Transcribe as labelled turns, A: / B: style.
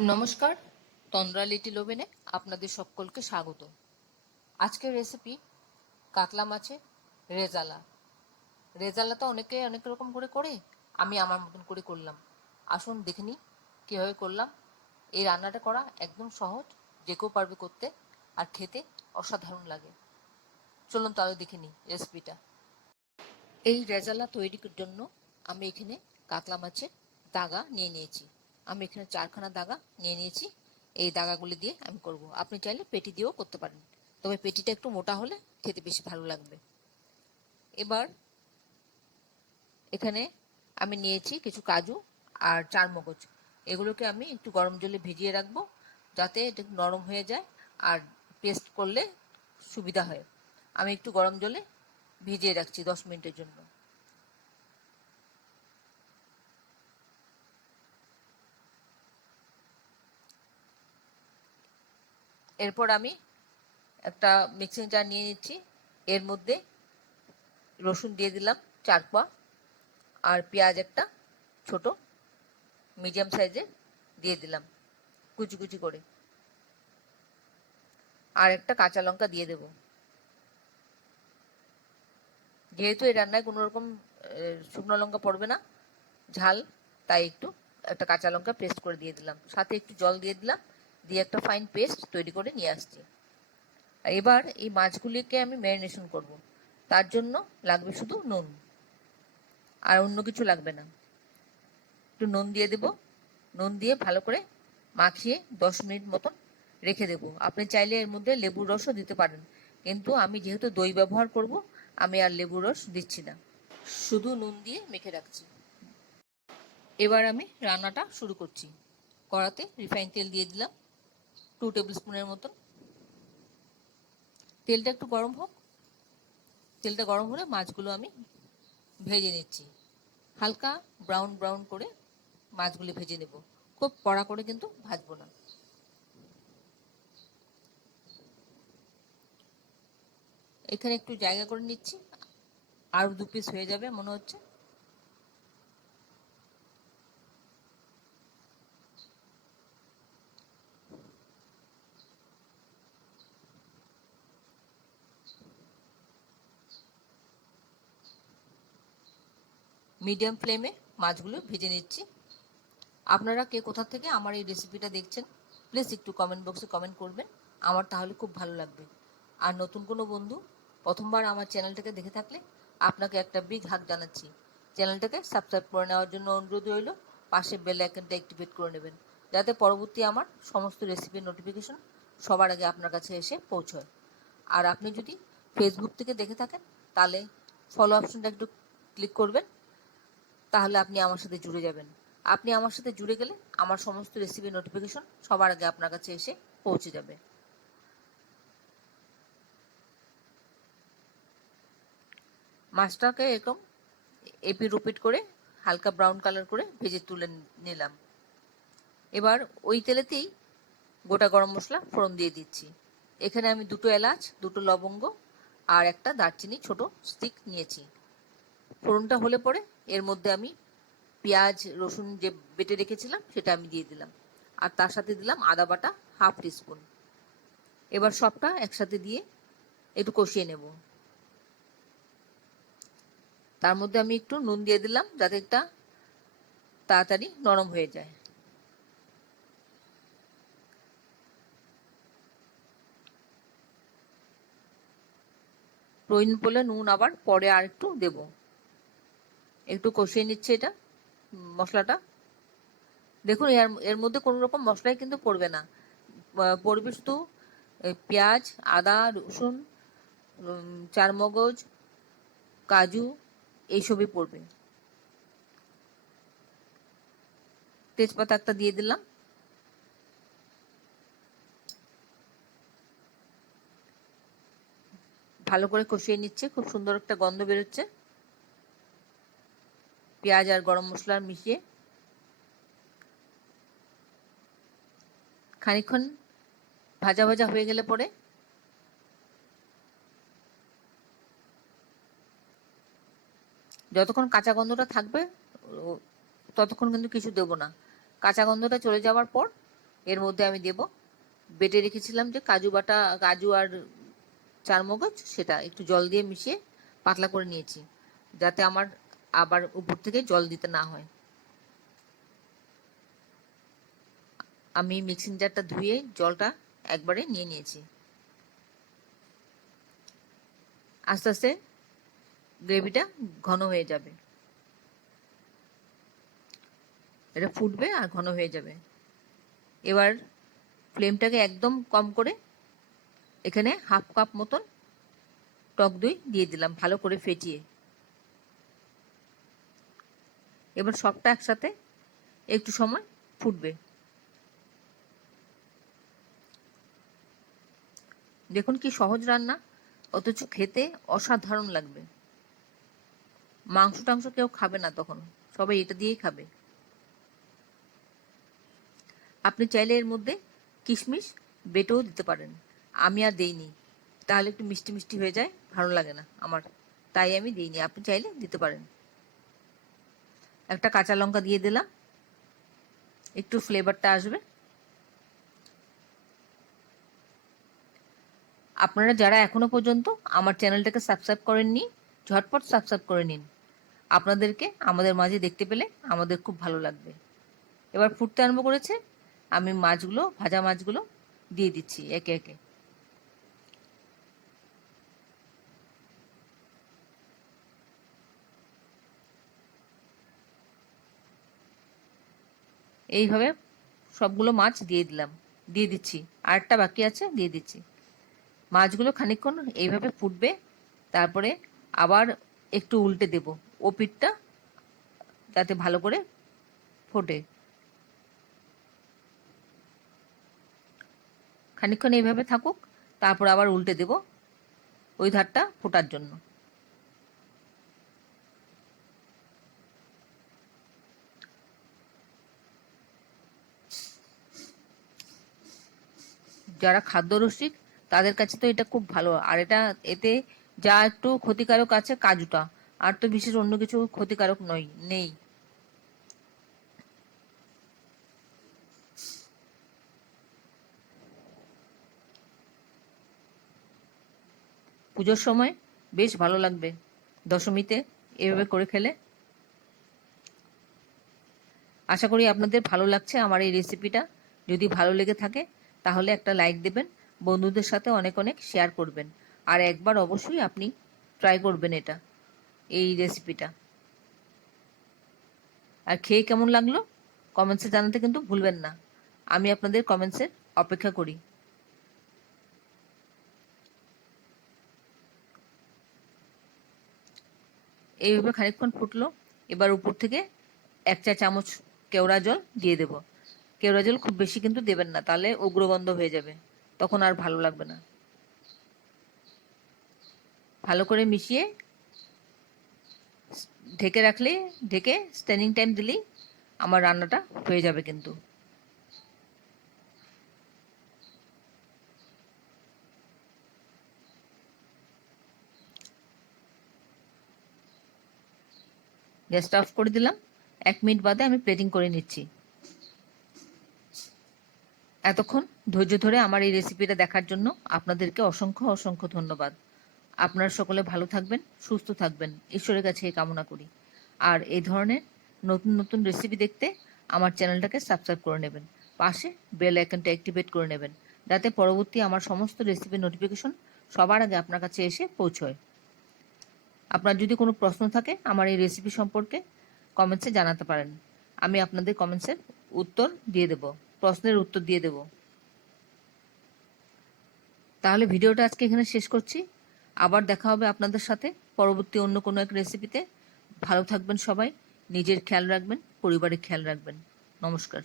A: নমস্কার, তন্দ্রা লিটিল ওভেনে আপনাদের সকলকে স্বাগত। আজকের রেসিপি কাতলা মাছের রেজালা। রেজালাটা অনেকে অনেক রকম করে করে, আমি আমার মতন করে করলাম। আসুন দেখে নিই কীভাবে করলাম। এই রান্নাটা করা একদম সহজ, যে কেউ পারবে করতে, আর খেতে অসাধারণ লাগে। চলুন তাহলে দেখে নিই রেসিপিটা এই রেজালা তৈরির জন্য আমি এখানে কাতলা মাছের দাগা নিয়ে নিয়েছি। আমি এখানে চারখানা দাগা নিয়ে নিয়েছি। এই দাগাগুলি দিয়ে আমি করব। আপনি চাইলে পেটি দিয়েও করতে পারেন। তবে পেটিটা একটু মোটা হলে খেতে বেশি ভালো লাগবে। এবার এখানে আমি নিয়েছি কিছু কাজু আর চার মগজ এগুলোকে আমি একটু গরম জলে ভিজিয়ে রাখব যাতে এটা নরম হয়ে যায় আর পেস্ট করলে সুবিধা হয়। আমি একটু গরম জলে ভিজিয়ে রাখছি দশ মিনিটের জন্য। এরপর আমি একটা মিক্সিং জার নিয়ে নিচ্ছি। এর মধ্যে রসুন দিয়ে দিলাম চার পা আর পেঁয়াজ একটা ছোট মিডিয়াম সাইজের দিয়ে দিলাম কুচি কুচি করে। আর একটা কাঁচা লঙ্কা দিয়ে দেব। যেহেতু এই রান্নায় কোনো রকম শুকনো লঙ্কা পড়বে না, ঝাল, তাই একটু একটা কাঁচা লঙ্কা পেস্ট করে দিয়ে দিলাম। সাথে একটু জল দিয়ে দিলাম। দিয়ে একটা ফাইন পেস্ট তৈরি করে নিয়ে আসছি। এবার এই মাছগুলিকে আমি ম্যারিনেশন করব। তার জন্য লাগবে শুধু নুন। আর অন্য কিছু লাগবে না। একটু নুন দিয়ে দেব। নুন দিয়ে ভালো করে মাখিয়ে দশ মিনিট মতন রেখে দেব। আপনি চাইলে এর মধ্যে লেবুর রসও দিতে পারেন। কিন্তু আমি যেহেতু দই ব্যবহার করব, আমি আর লেবুর রস দিচ্ছি না। শুধু নুন দিয়ে মেখে রাখছি। এবার আমি রান্নাটা শুরু করছি। কড়াতে রিফাইন তেল দিয়ে দিলাম। টু টেবিল স্পুনের মতন। তেলটা একটু গরম হোক। তেলটা গরম হলে মাছগুলো আমি ভেজে নিচ্ছি। হালকা ব্রাউন ব্রাউন করে মাছগুলি ভেজে নেব। খুব কড়া করে কিন্তু ভাজবো না। এখানে একটু জায়গা করে নিচ্ছি। আরও দু পিস হয়ে যাবে, মনে হচ্ছে। মিডিয়াম ফ্লেমে মাছগুলো ভেজে নিচ্ছি। আপনারা কে কোথা থেকে আমার এই রেসিপিটা দেখছেন প্লিজ একটু কমেন্ট বক্সে কমেন্ট করবেন। আমার তাহলে খুব ভালো লাগবে। আর নতুন কোনো বন্ধু প্রথমবার আমার চ্যানেলটাকে দেখে থাকলে আপনাকে একটা বিগ হাক জানাচ্ছি। চ্যানেলটাকে সাবস্ক্রাইব করে নেওয়ার জন্য অনুরোধ রইল, পাশে বেল আইকনটা অ্যাক্টিভেট করে নেবেন, যাতে পরবর্তী আমার সমস্ত রেসিপির নোটিফিকেশন সবার আগে আপনার কাছে এসে পৌঁছয়। আর আপনি যদি ফেসবুক থেকে দেখে থাকেন, তাহলে ফলো অপশনটা একটু ক্লিক করবেন তাহলে আপনি আমার সাথে জুড়ে যাবেন। আপনি আমার সাথে জুড়ে গেলে আমার সমস্ত রেসিপি নোটিফিকেশন সবার আগে আপনার কাছে এসে পৌঁছে যাবে। মাছটাকে এরকম এপি রুপিট করে হালকা ব্রাউন কালার করে ভেজে তুলে নিলাম। এবার ওই তেলেতেই গোটা গরম মশলা ফোড়ন দিয়ে দিচ্ছি। এখানে আমি দুটো এলাচ, দুটো লবঙ্গ আর একটা দারচিনি ছোট স্টিক নিয়েছি। ফোড়নটা হলে পরে এর মধ্যে আমি পেঁয়াজ, রসুন যে বেটে রেখেছিলাম, সেটা আমি দিয়ে দিলাম। আর তার সাথে দিলাম আদা বাটা হাফ টিস্পুন। এবার সবটা একসাথে দিয়ে একটু কষিয়ে নেব। তার মধ্যে আমি একটু নুন দিয়ে দিলাম, যাতে একটা তাড়াতাড়ি নরম হয়ে যায়। প্রয়োজন পড়লে নুন আবার পরে আর একটু দেবো। একটু কষিয়ে নিচ্ছে এটা মশলাটা। দেখুন, এর এর মধ্যে কোনো রকম মশলাই কিন্তু পড়বে না। পড়বে শুধু পেঁয়াজ, আদা, রসুন চারমগজ, কাজু, এইসবই পড়বে। তেজপাতা একটা দিয়ে দিলাম। ভালো করে কষিয়ে নিচ্ছে, খুব সুন্দর একটা গন্ধ বেরোচ্ছে। পেঁয়াজ আর গরম মশলা মিশিয়ে খানিক্ষণ ভাজা ভাজা হয়ে গেলে পরে যতক্ষণ কাঁচা গন্ধটা থাকবে, ততক্ষণ কিন্তু কিছু দেবো না। কাঁচা গন্ধটা চলে যাওয়ার পর এর মধ্যে আমি দেব, বেটে রেখেছিলাম যে কাজু বাটা, কাজু আর চারমগজ, সেটা একটু জল দিয়ে মিশিয়ে পাতলা করে নিয়েছি, যাতে আমার আবার উপর থেকে জল দিতে না হয়। আমি মিক্সিং জারটা ধুয়ে জলটা একবারে নিয়ে নিয়েছি। আস্তে আস্তে গ্রেভিটা ঘন হয়ে যাবে। এটা ফুটবে আর ঘন হয়ে যাবে। এবার ফ্লেমটাকে একদম কম করে এখানে হাফ কাপ মতন টক দই দিয়ে দিলাম ভালো করে ফেটিয়ে। এবার সবটা একসাথে একটু সময় ফুটবে। দেখুন কি সহজ রান্না, অথচ খেতে অসাধারণ লাগবে। মাংস টাংস কেউ খাবে না তখন, সবাই এটা দিয়েই খাবে। আপনি চাইলে এর মধ্যে কিশমিশ বেটেও দিতে পারেন। আমি আর দেইনি। তাহলে একটু মিষ্টি মিষ্টি হয়ে যায়, ভালো লাগে না আমার। তাই আমি দিইনি। আপনি চাইলে দিতে পারেন। একটা কাঁচা লঙ্কা দিয়ে দিলাম। একটু ফ্লেভারটা আসবে। আপনারা যারা এখনও পর্যন্ত আমার চ্যানেলটাকে সাবস্ক্রাইব করেননি, ঝটপট সাবস্ক্রাইব করে নিন। আপনাদেরকে আমাদের মাঝে দেখতে পেলে আমাদের খুব ভালো লাগবে। এবার ফুটতে আরম্ভ করেছে, আমি মাছগুলো, ভাজা মাছগুলো দিয়ে দিচ্ছি একে একে। এইভাবে সবগুলো মাছ দিয়ে দিলাম। দিয়ে দিচ্ছি। আরেকটা বাকি আছে, দিয়ে দিচ্ছি। মাছগুলো খানিকক্ষণ এইভাবে ফুটবে। তারপরে আবার একটু উল্টে দেব। ও পিঠটা যাতে ভালো করে ফোটে। খানিকক্ষণ এইভাবে থাকুক, তারপর আবার উল্টে দেব ওই ধারটা ফোটার জন্য। যারা খাদ্য রসিক তাদের কাছে তো এটা খুব ভালো। আর এটা, এতে যা একটু ক্ষতিকারক আছে কাজুটা, আর তো বিশেষ অন্য কিছু ক্ষতিকারক নয়, নেই। পুজোর সময় বেশ ভালো লাগবে। দশমীতে এভাবে করে খেলে। আশা করি আপনাদের ভালো লাগছে আমার এই রেসিপিটা যদি ভালো লেগে থাকে তাহলে একটা লাইক দেবেন, বন্ধুদের সাথে অনেক অনেক শেয়ার করবেন। আর একবার অবশ্যই আপনি ট্রাই করবেন এটা, এই রেসিপিটা আর খেয়ে কেমন লাগল? কমেন্টসে জানাতে কিন্তু ভুলবেন না। আমি আপনাদের কমেন্টসের অপেক্ষা করি। এইভাবে খানিকক্ষণ ফুটলো, এবার উপর থেকে এক চা চামচ কেওড়া জল দিয়ে দেব। কেওড়া জল খুব বেশি কিন্তু দেবেন না, তাহলে উগ্রগন্ধ হয়ে যাবে। তখন আর ভালো লাগবে না। ভালো করে মিশিয়ে ঢেকে রাখলে, ঢেকে স্ট্যান্ডিং টাইম দিলেই আমার রান্নাটা হয়ে যাবে কিন্তু। গ্যাসটা অফ করে দিলাম। এক মিনিট বাদে আমি প্লেটিং করে নিচ্ছি। এতক্ষণ ধৈর্য ধরে আমার এই রেসিপিটা দেখার জন্য আপনাদেরকে অসংখ্য অসংখ্য ধন্যবাদ। আপনারা সকলে ভালো থাকবেন, সুস্থ থাকবেন। ঈশ্বরের কাছে এই কামনা করি। আর এই ধরনের নতুন নতুন রেসিপি দেখতে আমার চ্যানেলটাকে সাবস্ক্রাইব করে নেবেন। পাশে বেল আইকনটা অ্যাক্টিভেট করে নেবেন, যাতে পরবর্তী আমার সমস্ত রেসিপির নোটিফিকেশন সবার আগে আপনার কাছে এসে পৌঁছয়। আপনার যদি কোনো প্রশ্ন থাকে আমার এই রেসিপি সম্পর্কে কমেন্টসে জানাতে পারেন। আমি আপনাদের কমেন্টসের উত্তর দিয়ে দেব। প্রশ্নের উত্তর দিয়ে দেব। তাহলে ভিডিওটা আজকে এখানে শেষ করছি। আবার দেখা হবে আপনাদের সাথে পরবর্তী অন্য কোনো এক রেসিপিতে ভালো থাকবেন সবাই, নিজের খেয়াল রাখবেন, পরিবারের খেয়াল রাখবেন। নমস্কার।